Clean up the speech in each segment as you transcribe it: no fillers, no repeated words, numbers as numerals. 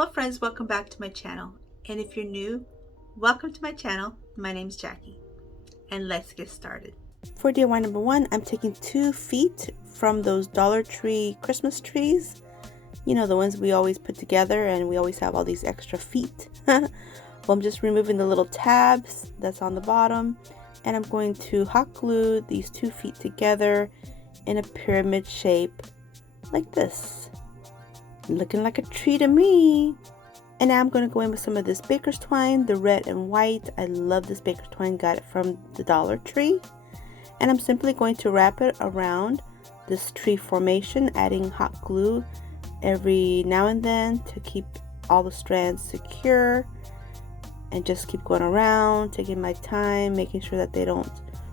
Hello friends, welcome back to my channel. And if you're new, welcome to my channel. My name's Jackie and let's get started. For DIY number one, I'm taking 2 feet from those Dollar Tree Christmas trees. You know, the ones we always put together and we always have all these extra feet. Well, I'm just removing the little tabs that's on the bottom and I'm going to hot glue these 2 feet together in a pyramid shape like this. Looking like a tree to me. And now I'm going to go in with some of this baker's twine, the red and white. I love this baker's twine, got it from the Dollar Tree. And I'm simply going to wrap it around this tree formation, adding hot glue every now and then to keep all the strands secure. And just keep going around, taking my time, making sure that they don't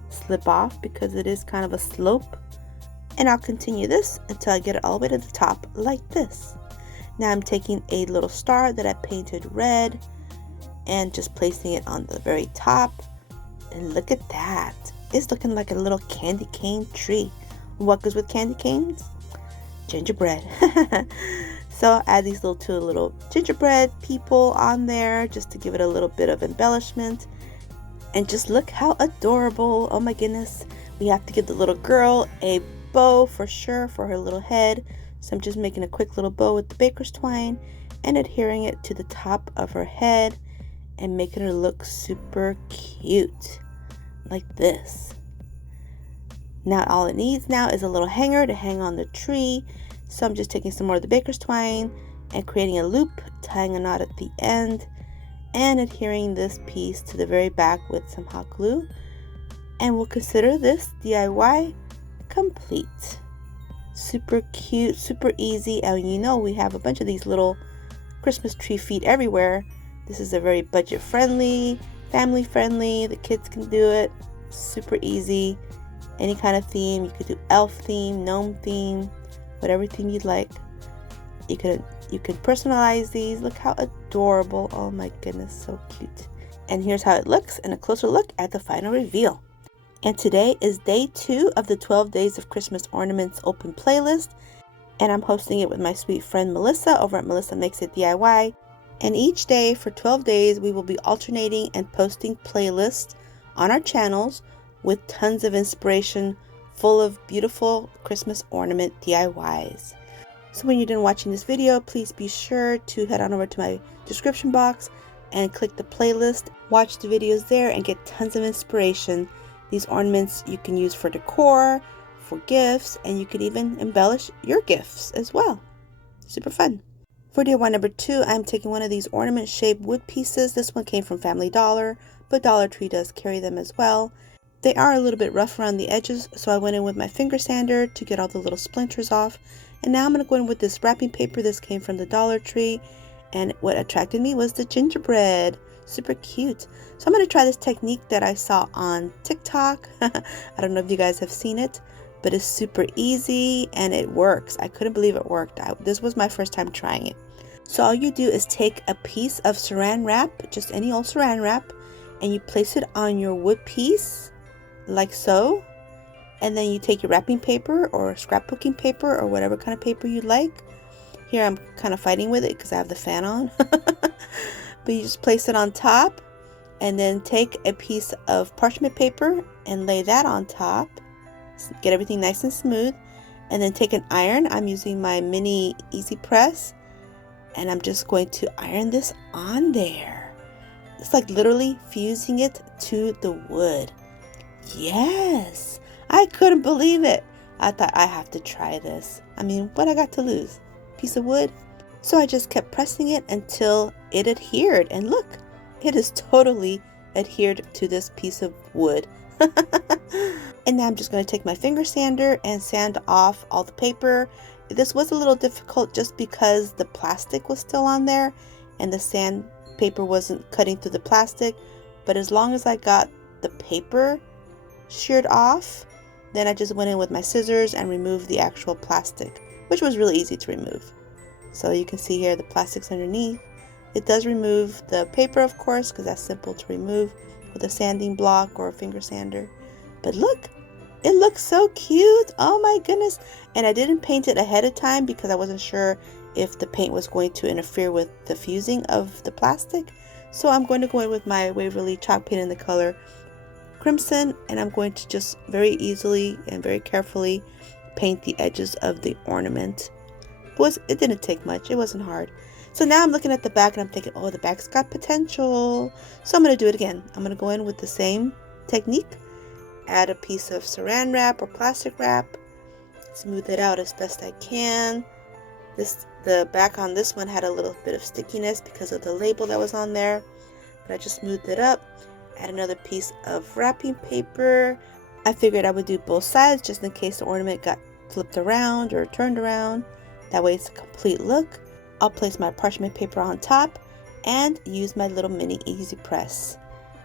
slip off because it is kind of a slope. And I'll continue this until I get it all the way to the top like this. Now I'm taking a little star that I painted red and just placing it on the very top. And look at that. It's looking like a little candy cane tree. What goes with candy canes? Gingerbread. So I'll add these two little gingerbread people on there just to give it a little bit of embellishment. And just look how adorable. Oh my goodness. We have to give the little girl a bow for sure for her little head. So I'm just making a quick little bow with the baker's twine and adhering it to the top of her head and making her look super cute like this. Now all it needs now is a little hanger to hang on the tree. So I'm just taking some more of the baker's twine and creating a loop, tying a knot at the end and adhering this piece to the very back with some hot glue. And we'll consider this DIY complete. Super cute, super easy, and you know we have a bunch of these little Christmas tree feet everywhere. This is a very budget friendly, family friendly, the kids can do it, super easy. Any kind of theme, you could do elf theme, gnome theme, whatever theme you'd like. You can personalize these. Look how adorable. Oh my goodness, so cute. And here's how it looks and a closer look at the final reveal. And today is day 2 of the 12 Days of Christmas Ornaments open playlist. And I'm hosting it with my sweet friend Melissa over at Melissa Makes It DIY. And each day for 12 days, we will be alternating and posting playlists on our channels with tons of inspiration full of beautiful Christmas ornament DIYs. So when you're done watching this video, please be sure to head on over to my description box and click the playlist. Watch the videos there and get tons of inspiration. These ornaments you can use for decor, for gifts, and you can even embellish your gifts as well. Super fun. For DIY number 2, I'm taking one of these ornament shaped wood pieces. This one came from Family Dollar, but Dollar Tree does carry them as well. They are a little bit rough around the edges, so I went in with my finger sander to get all the little splinters off. And now I'm going to go in with this wrapping paper. This came from the Dollar Tree, and what attracted me was the gingerbread. Super cute. So I'm going to try this technique that I saw on TikTok. I don't know if you guys have seen it, but it's super easy and it works. I couldn't believe it worked. This was my first time trying it. So all you do is take a piece of saran wrap, just any old saran wrap, and you place it on your wood piece like so. And then you take your wrapping paper or scrapbooking paper or whatever kind of paper you like. Here I'm kind of fighting with it because I have the fan on. But you just place it on top and then take a piece of parchment paper and lay that on top. Get everything nice and smooth. And then take an iron. I'm using my mini easy press. And I'm just going to iron this on there. It's like literally fusing it to the wood. Yes! I couldn't believe it. I thought I have to try this. I mean, what I got to lose? Piece of wood? So I just kept pressing it until it adhered. And look, it is totally adhered to this piece of wood. And now I'm just going to take my finger sander and sand off all the paper. This was a little difficult just because the plastic was still on there and the sandpaper wasn't cutting through the plastic. But as long as I got the paper sheared off, then I just went in with my scissors and removed the actual plastic, which was really easy to remove. So you can see here the plastic's underneath. It does remove the paper, of course, because that's simple to remove with a sanding block or a finger sander. But look, it looks so cute. Oh my goodness. And I didn't paint it ahead of time because I wasn't sure if the paint was going to interfere with the fusing of the plastic. So I'm going to go in with my Waverly chalk paint in the color Crimson, and I'm going to just very easily and very carefully paint the edges of the ornament. It didn't take much, it wasn't hard. So now I'm looking at the back and I'm thinking, oh, the back's got potential. So I'm going to do it again. I'm going to go in with the same technique, add a piece of saran wrap or plastic wrap, smooth it out as best I can. The back on this one had a little bit of stickiness because of the label that was on there, but I just smoothed it up. Add another piece of wrapping paper. I figured I would do both sides just in case the ornament got flipped around or turned around. That way it's a complete look. I'll place my parchment paper on top and use my little mini easy press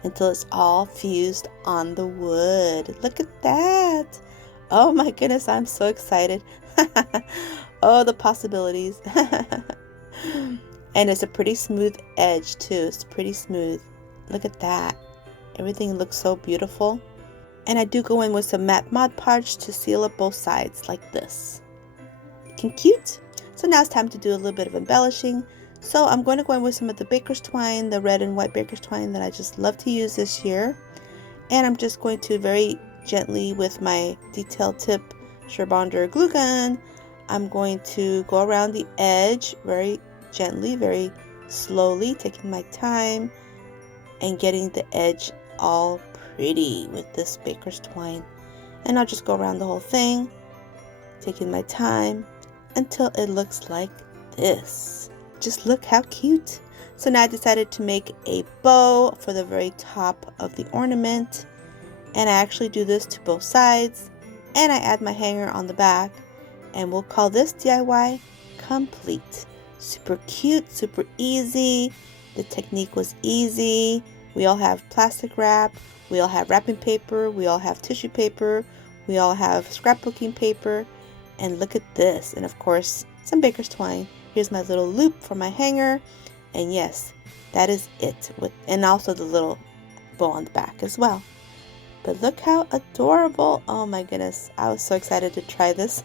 until it's all fused on the wood. Look at that. Oh my goodness, I'm so excited. Oh, the possibilities. And it's a pretty smooth edge too. It's pretty smooth. Look at that. Everything looks so beautiful. And I do go in with some matte Mod Podge to seal up both sides like this. Looking cute. So now it's time to do a little bit of embellishing. So I'm going to go in with some of the baker's twine, the red and white baker's twine that I just love to use this year. And I'm just going to very gently with my detail tip Sherbonder glue gun, I'm going to go around the edge very gently, very slowly, taking my time and getting the edge all pretty with this baker's twine. And I'll just go around the whole thing, taking my time until it looks like this. Just look how cute. So now I decided to make a bow for the very top of the ornament, and I actually do this to both sides, and I add my hanger on the back, and we'll call this DIY complete. Super cute, super easy. The technique was easy. We all have plastic wrap, we all have wrapping paper, we all have tissue paper, we all have scrapbooking paper, and look at this. And of course, some baker's twine. Here's my little loop for my hanger, and yes, that is it. And also the little bow on the back as well. But look how adorable. Oh my goodness, I was so excited to try this.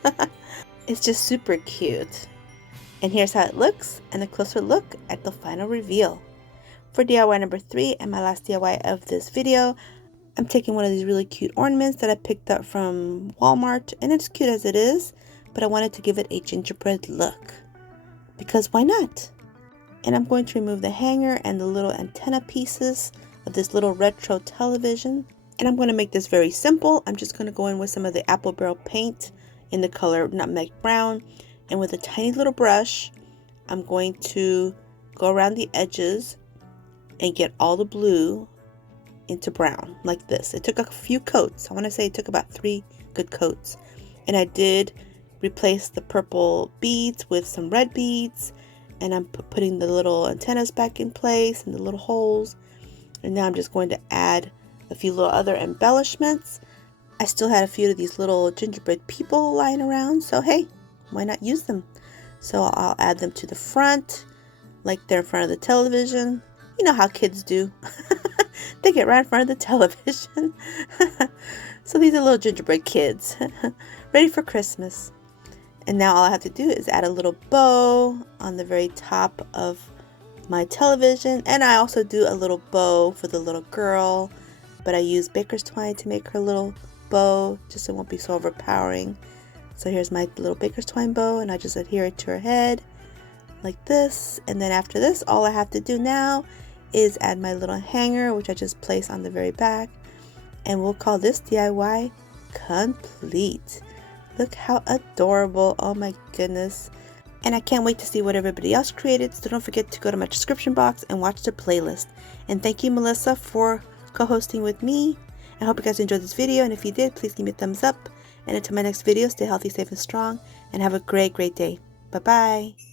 It's just super cute. And here's how it looks, and a closer look at the final reveal. For DIY number 3 and my last DIY of this video, I'm taking one of these really cute ornaments that I picked up from Walmart, and it's cute as it is, but I wanted to give it a gingerbread look, because why not? And I'm going to remove the hanger and the little antenna pieces of this little retro television, and I'm going to make this very simple. I'm just going to go in with some of the apple barrel paint in the color nutmeg brown, and with a tiny little brush, I'm going to go around the edges and get all the blue into brown like this. It took a few coats. I want to say it took about 3 good coats. And I did replace the purple beads with some red beads, and I'm putting the little antennas back in place and the little holes. And now I'm just going to add a few little other embellishments. I still had a few of these little gingerbread people lying around, so hey, why not use them? So I'll add them to the front, like they're in front of the television. You know how kids do. They get right in front of the television. So these are little gingerbread kids, ready for Christmas. And now all I have to do is add a little bow on the very top of my television. And I also do a little bow for the little girl, but I use baker's twine to make her little bow, just so it won't be so overpowering. So here's my little baker's twine bow, and I just adhere it to her head like this. And then after this, all I have to do now is add my little hanger, which I just place on the very back, and we'll call this DIY complete. Look how adorable. Oh my goodness. And I can't wait to see what everybody else created, so don't forget to go to my description box and watch the playlist. And thank you, Melissa, for co-hosting with me. I hope you guys enjoyed this video, and if you did, please give me a thumbs up. And until my next video, stay healthy, safe, and strong, and have a great day. Bye-bye.